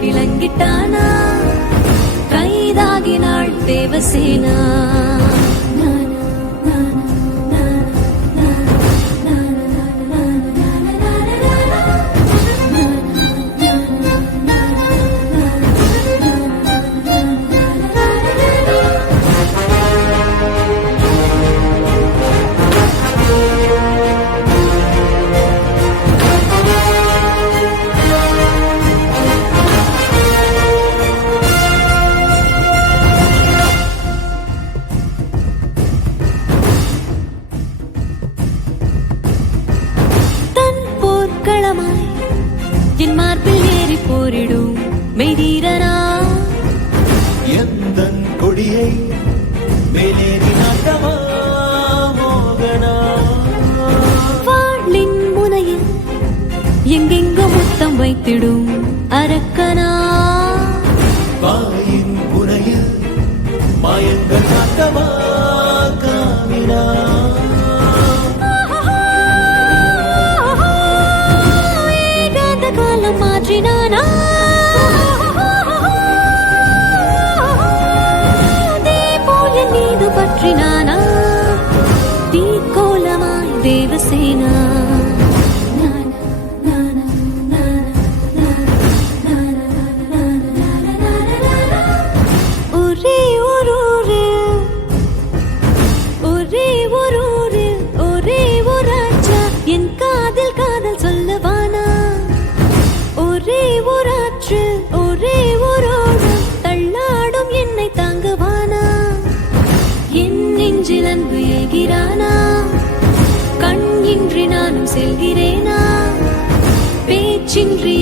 விளங்கிட்டானா கைதாகினாள் தேவசேனா என் மார்பில் ஏறி போரிடும் மெய்தீரனா எந்தன் கொடியை மேலேறி நாட்டமா மோகனா வாளின் முனையில் எங்கெங்கோ முத்தம் வைத்திடும் அரக்கனா வாயின் புனையில் மாயங்கள் நாட்டமா காமினா மாற்றினானா போல மீது பற்றினானா தீக்கோலமாய் தேவசேனா ஒரே ஒரு ஒரே ஒரு ராஜா என் காதல் காதல் சொல்லவானா ஒரே ஒரு ஆற்று ஒரே ஒரு தள்ளாடும் என்னை தாங்குவானா என் நெஞ்சில் அன்பு ஏகிறானா கண் இன்றி நானும் செல்கிறேனா பேச்சின்றி